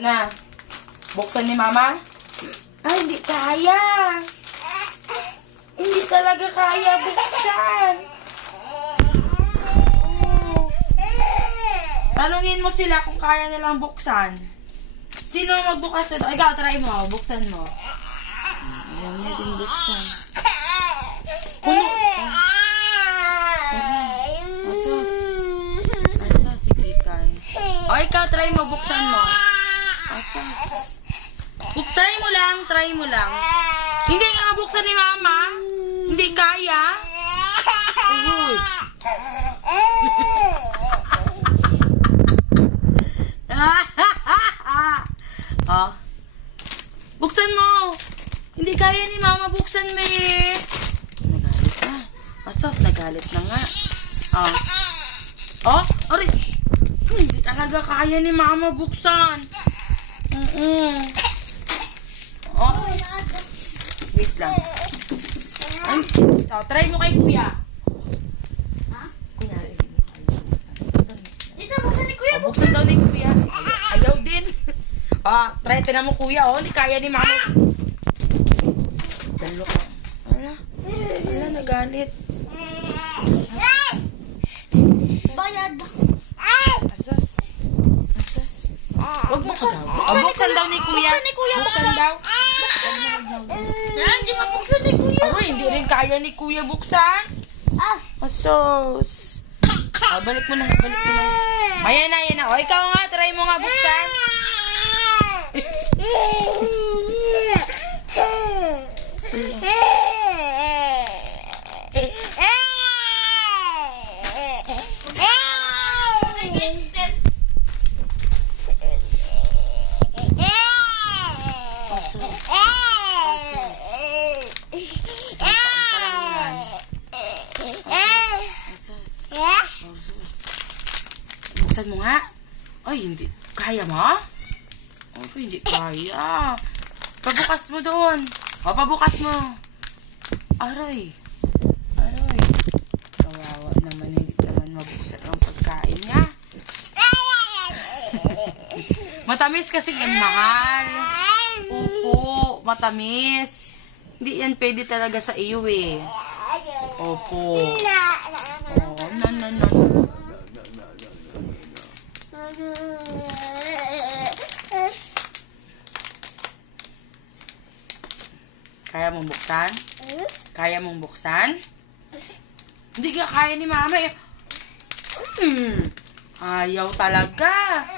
Na, buksan ni Mama? Ay, hindi kaya. Hindi talaga kaya buksan. Oh. Tanungin mo sila kung kaya nilang buksan. Sino magbukas nito? Ikaw, try mo. Buksan mo. Ayaw niya din buksan. Puno. Asos. Asos, si Kikay. O, ikaw, try mo. Buksan mo. Asas. Try mo lang, try mo lang. Hindi nga buksan ni Mama. Hindi kaya. Uy. Oh. Buksan mo. Hindi kaya ni Mama buksan, me. Nagalit na. Asas, nagalit na nga. Oh. Oh, ori. Hindi talaga kaya ni Mama buksan. Oh. Wait lang. Ay, try mo kay Kuya. Ha? Kunyari. Dito, buksan ni Kuya. Buksan daw ni Kuya. Ayaw din. Try tinan mo Kuya. Hindi kaya ni Mama. Dalo ka. Ala, nagalit. Bayad. Asas. Asas. Huwag mo kagawa. Buksan daw ni Kuya. Buksan ni Kuya. Buksan daw. Hindi mabuksan ni Kuya. Ako, hindi rin kaya ni Kuya buksan. Asos. Balik mo na. Balik mo na. Ayan na, ayan na. O, ikaw nga. Try mo nga buksan. Buksan mo nga. Ay, hindi. Kaya mo? Ay, hindi kaya. Pabukas mo doon. O, pabukas mo. Aray. Aray. Kawawa naman. Hindi naman mabuksan ang pagkain niya. Matamis kasi yan, mahal. Opo, matamis. Hindi yan pwede talaga sa iyo eh. Opo. Oh, no. Kaya mong buksan? Kaya mong buksan? Hindi ka kaya ni Mama eh. Ayaw talaga.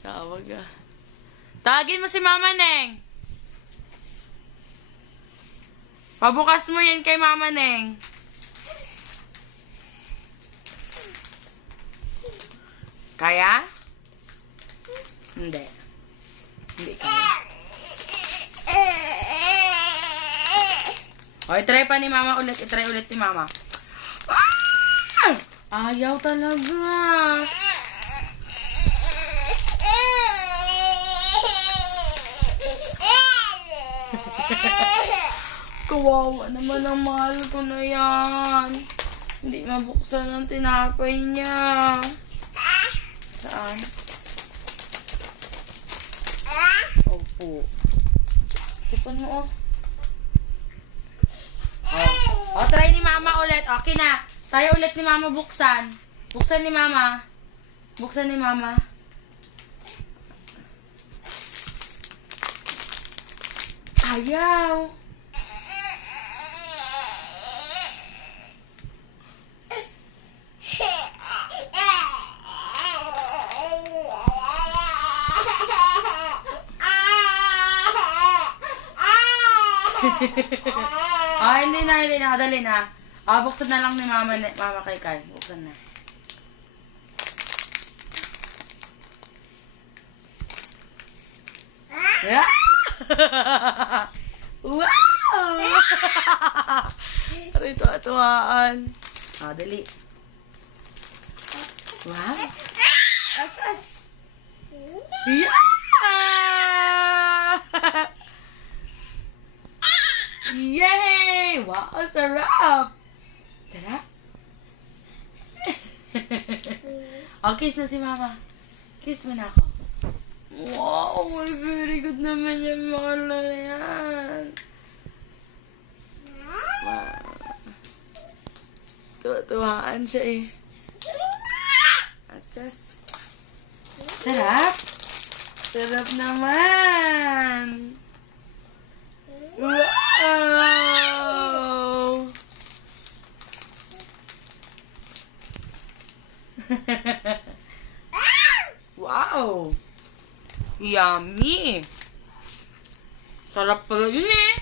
Tawag ah. Tagin mo si Mama Neng. Pabukas mo yan kay Mama Neng. Kaya? Hindi. Hindi kaya. O, try pa ni Mama ulit. I-try ulit ni Mama. Ayaw talaga. Kawawa naman ang mahal ko na yan. Hindi mabuksan ang tinapay niya. Saan? Opo. Sipon mo, oh. Try ni Mama ulit. Okay na. Tayo ulit ni Mama buksan. Buksan ni Mama. Buksan ni Mama. Ayaw. Hindi na. Dali na. Buksan na lang ni Mama kay Kai. Buksan na. Yeah! Wow! Rito atuaan. Dali. Wow! Asas! Yeah! Yay! Wow, sarap! Sarap? Oh, kiss na si mama. Kiss mo na ako. Wow, very good naman yung mga yan. Wow. Tuwa-tuwaan siya eh. Asas. Sarap? Sarap naman. Wow! Wow! Yummy! Sarap pala yun eh.